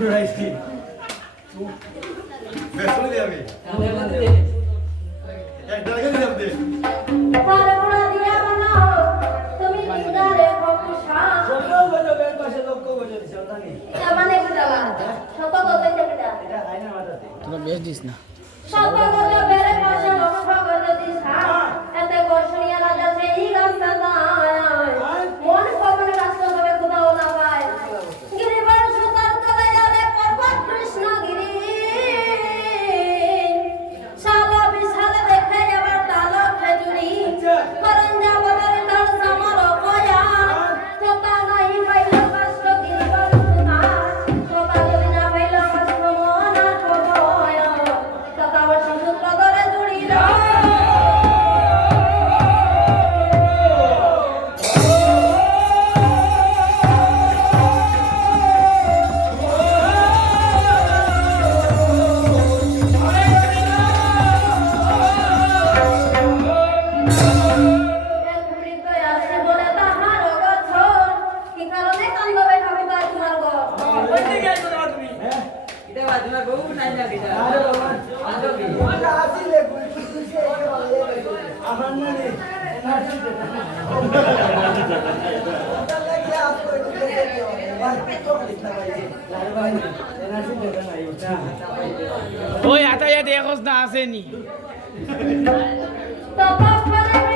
ডরাইছি বেসলে দে আমি এক টাকা দিয়ে দে পারবনা দিয়া বানাও তুমি নিদারে বকুশা সব বড় বের পাশে লোক কো বলে দিছ জানি মানে বুঝালা শত কত এটা এটা আইনা মাথাতে তোরা বেশ দিস না শত কত বেরে পাশে লক্ষ কত দিশা এতে গোশনিয়া রাজা সেই গাছটা দায় মন পবন রাস্তা হবে কোথাও না পায় গিরিবার সুতার তলায় আলে পর্বত কৃষ্ণগিরি শালা বিশাল দেখে আবার ডালো খেজুরি করঞ্জা বদরে তার সামর কয়া ছোটা নাই পাইল কষ্ট গিরিবার সুতা ছোটা যদি না পাইল কষ্ট মন ঠোয় তথা বর্ষ সূত্র ধরে জুড়িল আরে বাবা ওটা আসিলে বুঝছে আমার না রে এনার্জি দে ওটা লাগে আপ করে দিতে ভাই তো লিখনা ভাই আরে ভাই এনার্জি দে না ওটা ওই আতা ইয়া দেখোস না আসেনি তপা করে